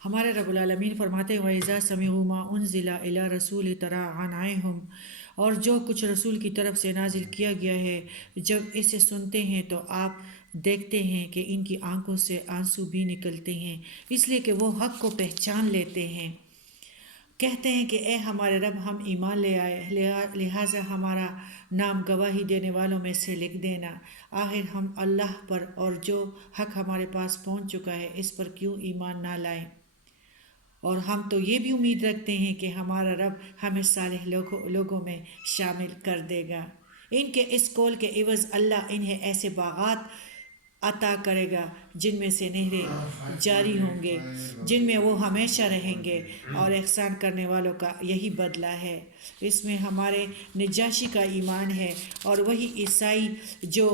ہمارے رب العالمین فرماتے ہیں وَإِذَا سَمِعُوا مَا أُنزِلَ إِلَىٰ رَسُولِ تَرَىٰ عَيْنَهُمْ، اور جو کچھ رسول کی طرف سے نازل کیا گیا ہے جب اسے سنتے ہیں تو آپ دیکھتے ہیں کہ ان کی آنکھوں سے آنسو بھی نکلتے ہیں، اس لیے کہ وہ حق کو پہچان لیتے ہیں۔ کہتے ہیں کہ اے ہمارے رب ہم ایمان لے آئے، لہٰذا ہمارا نام گواہی دینے والوں میں سے لکھ دینا۔ آخر ہم اللہ پر اور جو حق ہمارے پاس پہنچ چکا ہے اس پر کیوں ایمان نہ لائیں؟ اور ہم تو یہ بھی امید رکھتے ہیں کہ ہمارا رب ہمیں صالح لوگوں میں شامل کر دے گا۔ ان کے اس قول کے عوض اللہ انہیں ایسے باغات عطا کرے گا جن میں سے نہریں جاری ہوں گے، جن میں وہ ہمیشہ رہیں گے، اور احسان کرنے والوں کا یہی بدلہ ہے۔ اس میں ہمارے نجاشی کا ایمان ہے، اور وہی عیسائی جو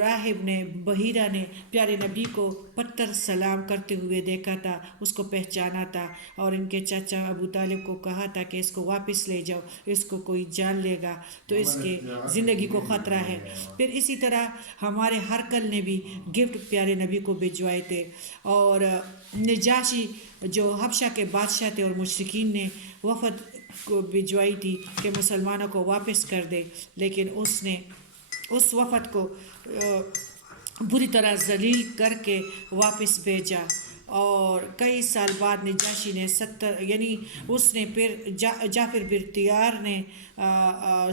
راہب نے بحیرہ نے پیارے نبی کو پتھر سلام کرتے ہوئے دیکھا تھا، اس کو پہچانا تھا، اور ان کے چچا ابو طالب کو کہا تھا کہ اس کو واپس لے جاؤ، اس کو کوئی جان لے گا تو اس کے زندگی کو خطرہ ہے۔ پھر اسی طرح ہمارے ہرکل نے بھی گفٹ پیارے نبی کو بھجوائے تھے، اور نجاشی جو حبشہ کے بادشاہ تھے اور مشرکین نے وفد کو بھجوائی تھی کہ مسلمانوں کو واپس کر دے، لیکن اس نے اس وفد کو بری طرح ذلیل کر کے واپس بھیجا، اور کئی سال بعد نجاشی نے اس نے پھر جعفر بن طیار نے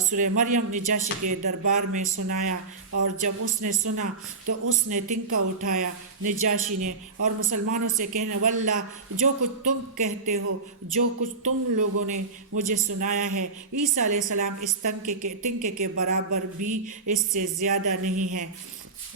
سورہ مریم نجاشی کے دربار میں سنایا، اور جب اس نے سنا تو اس نے تنکا اٹھایا نجاشی نے، اور مسلمانوں سے کہنے واللہ جو کچھ تم کہتے ہو، جو کچھ تم لوگوں نے مجھے سنایا ہے، عیسیٰ علیہ السلام اس تنکے کے برابر بھی اس سے زیادہ نہیں ہے۔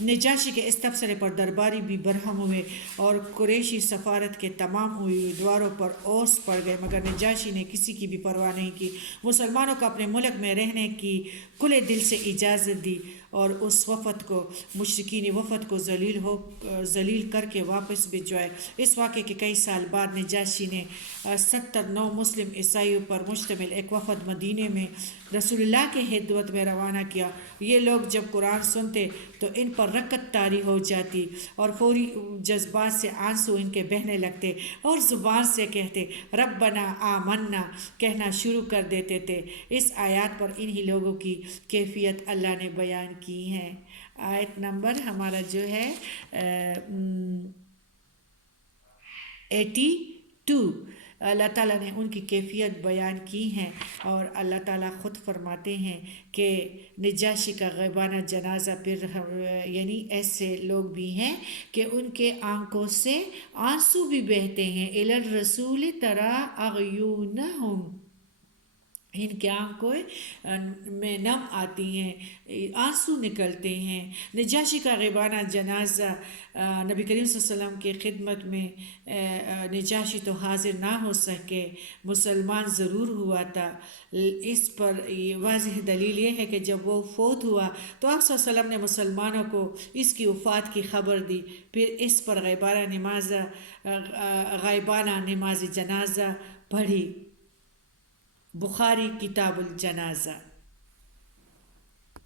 نجاشی کے اس تبصرے پر درباری بھی برہم ہوئے اور قریشی سفارت کے تمام امیدواروں پر اوس پڑ گئے، مگر نجاشی نے کسی کی بھی پرواہ نہیں کی، مسلمانوں کو اپنے ملک میں رہنے کی کھلے دل سے اجازت دی، اور اس وفد کو مشرکین وفد کو ذلیل کر کے واپس بھجوائے۔ اس واقعے کے کئی سال بعد نجاشی نے 79 مسلم عیسائیوں پر مشتمل ایک وفد مدینے میں رسول اللہ کے خدمت میں روانہ کیا۔ یہ لوگ جب قرآن سنتے تو ان پر رکعت طاری ہو جاتی، اور فوری جذبات سے آنسو ان کے بہنے لگتے، اور زبان سے کہتے ربنا آمنا کہنا شروع کر دیتے تھے۔ اس آیات پر انہی لوگوں کی کیفیت اللہ نے بیان کی ہے۔ آیت نمبر ہمارا جو ہے 82، اللہ تعالیٰ نے ان کی کیفیت بیان کی ہے، اور اللہ تعالیٰ خود فرماتے ہیں کہ نجاشی کا غیبانہ جنازہ پھر ایسے لوگ بھی ہیں کہ ان کے آنکھوں سے آنسو بھی بہتے ہیں، الی الرسول تری اعینہم، ان کے آنکھوں میں نم آتی ہیں، آنسو نکلتے ہیں۔ نجاشی کا غیبانہ جنازہ نبی کریم صلی اللہ علیہ وسلم کی خدمت میں نجاشی تو حاضر نہ ہو سکے، مسلمان ضرور ہوا تھا۔ اس پر واضح دلیل یہ ہے کہ جب وہ فوت ہوا تو آپ صلی اللہ علیہ وسلم نے مسلمانوں کو اس کی وفات کی خبر دی، پھر اس پر غیبانہ نماز جنازہ پڑھی۔ بخاری کتاب الجنازہ۔